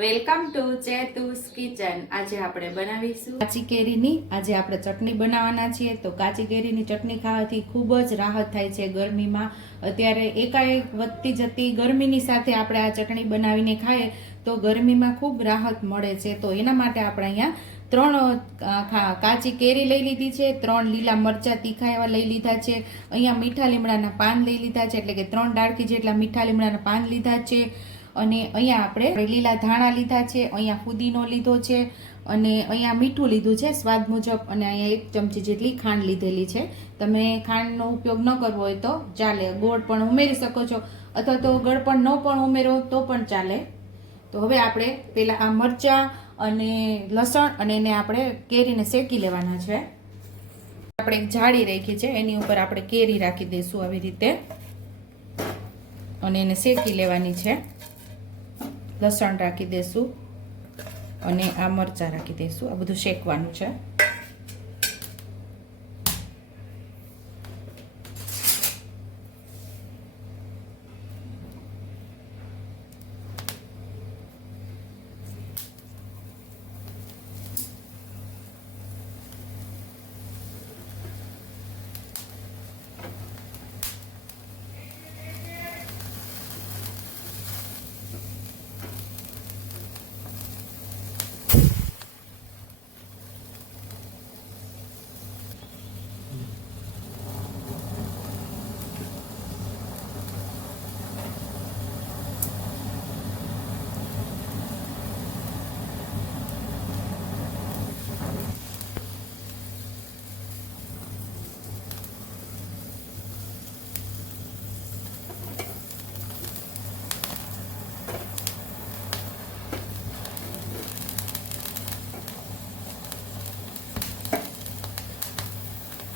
Welcome to ચેતુસ kitchen. આજે આપણે બનાવીશું કાચી કેરીની. આજે આપણે ચટણી બનાવવાના છીએ. તો કાચી કેરીની ચટણી ખાવાથી ખૂબ જ રાહત થાય છે ગરમીમાં. અત્યારે એકાએક વધતી જતી ગરમીની સાથે આપણે આ ચટણી બનાવીને ખાઈએ તો ગરમીમાં ખૂબ રાહત મળે છે. તો એના માટે આપણે અહીંયા ત્રણ કાચી કેરી લઈ લીધી છે, ત્રણ લીલા મરચા તીખા એવા લઈ લીધા છે. અહીંયા મીઠા લીમડાના પાન લઈ લીધા છે, એટલે કે ત્રણ ડાળખી જેટલા મીઠા લીમડાના પાન લીધા છે. અને અહીંયા આપણે લીલા ધાણા લીધા છે, અહીંયા ફુદીનો લીધો છે, અને અહીંયા મીઠું લીધું છે, સ્વાદ મુજબ, અને અહીંયા એક ચમચી જેટલી ખાંડ લીધેલી છે. તમે ખાંડનો ઉપયોગ ન કરવો હોય તો ચાલે, ગોળ પણ ઉમેરી શકો છો, અથવા તો ગળ પણ ન પણ ઉમેરો તો પણ ચાલે. તો હવે આપણે પેલા આ મરચાં અને લસણ અને એને આપણે કેરીને શેકી લેવાના છે. આપણે એક જાળી રાખી છે, એની ઉપર આપણે કેરી રાખી દઈશું આવી રીતે. અને એને શેકી લેવાની છે. લસણ રાખી દઈશું અને આ મરચાં રાખી દઈશું આ બધું શેકવાનું છે.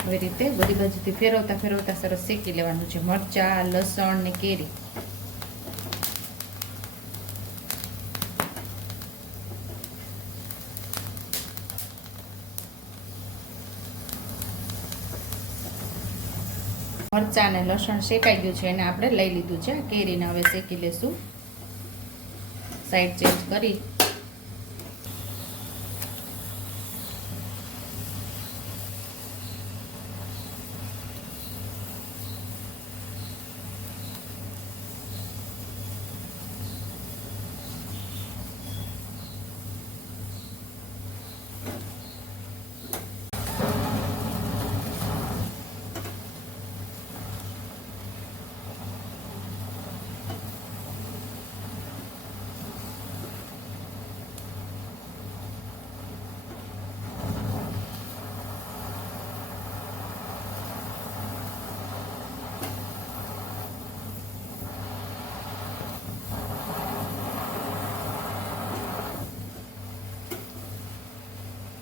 આવી રીતે બધી બાજુથી ફેરવતા ફેરવતા સરસ શેકી લેવાનું છે. મરચાં, લસણ ને કેરી. મરચાં અને લસણ શેકાઈ ગયું છે એને આપણે લઈ લીધું છે. કેરીને હવે શેકી લેશું. સાઈડ ચેન્જ કરી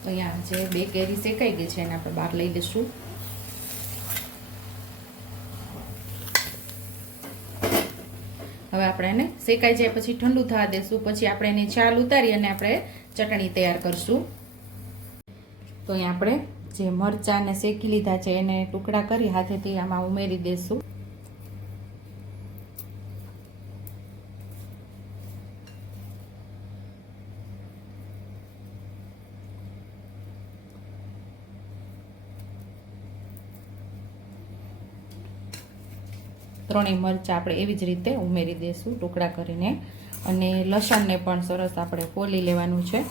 અહીંયા જે બે કેરી શેકાઈ ગઈ છે, એને આપણે બહાર લઈ લઈશું. હવે આપણે એને શેકાઈ જાય પછી ઠંડુ થવા દેશું, પછી આપણે એની છાલ ઉતારી અને આપણે ચટણી તૈયાર કરશું. તો અહીંયા આપણે જે મરચાંને શેકી લીધા છે, એને ટુકડા કરી હાથેથી આમાં ઉમેરી દઈશું ત્રણેય મરચાં આપણે એવી જ રીતે ઉમેરી દઈશું ટુકડા કરીને. અને લસણને પણ સરસ આપણે ફોલી લેવાનું છે.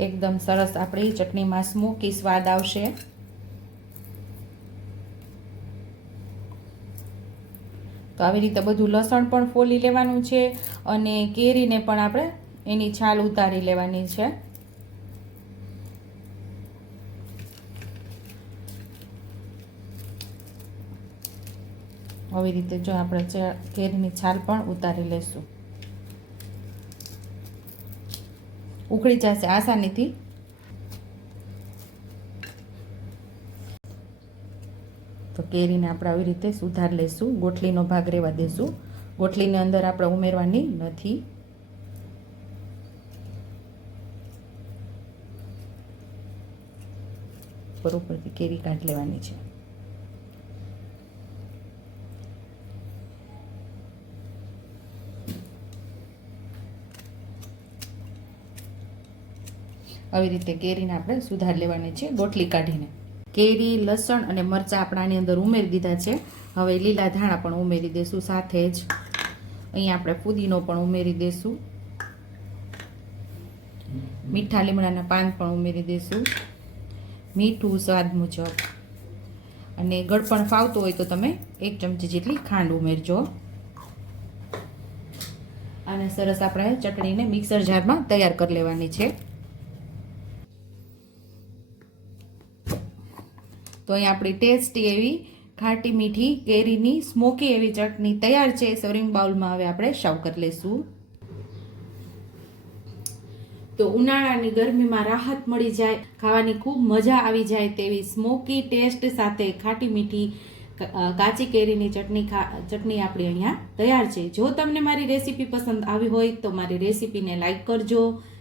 એકદમ સરસ આપણી ચટણીમાં સ્મોકી સ્વાદ આવશે. તો આવી રીતે બધું લસણ પણ ફોલી લેવાનું છે અને કેરીને પણ આપણે એની છાલ ઉતારી લેવાની છે. આવી રીતે જો આપણે કેરીની છાલ પણ ઉતારી લેશું. ઉકળી જશે આસાનીથી. તો કેરીને આપણે આવી રીતે સુધાર લેશું. ગોઠલીનો ભાગ રહેવા દેશું. ગોઠલીને અંદર આપણે ઉમેરવાની નથી. બરોબરથી કેરી કાઢી લેવાની છે. આવી રીતે કેરીને આપણે સુધાર લેવાની છે, ગોટલી કાઢીને. કેરી, લસણ અને મરચાં આપણે આની અંદર ઉમેરી દીધા છે. હવે લીલા ધાણા પણ ઉમેરી દઈશું સાથે જ. અહીંયા આપણે ફુદીનો પણ ઉમેરી દઈશું મીઠા લીમડાના પાન પણ ઉમેરી દઈશું મીઠું સ્વાદ મુજબ. અને ગળપણ ફાવતું હોય તો તમે એક ચમચી જેટલી ખાંડ ઉમેરજો. અને સરસ આપણે ચટણીને મિક્સર જારમાં તૈયાર કરી લેવાની છે. તો અહીં આપણી ટેસ્ટી એવી ખાટી મીઠી, કેરીની સ્મોકી એવી ચટણી તૈયાર છે. સર્વિંગ બાઉલમાં હવે આપણે સર્વ કરી લઈશું. તો ઉનાળાની ગરમીમાં રાહત મળી જાય, ખાવાની ખૂબ મજા આવી જાય તેવી સ્મોકી ટેસ્ટ સાથે ખાટી મીઠી કાચી કેરીની ચટણી ચટણી આપણી અહીંયા તૈયાર છે. જો તમને મારી રેસીપી પસંદ આવી હોય તો મારી રેસીપીને લાઇક કરજો.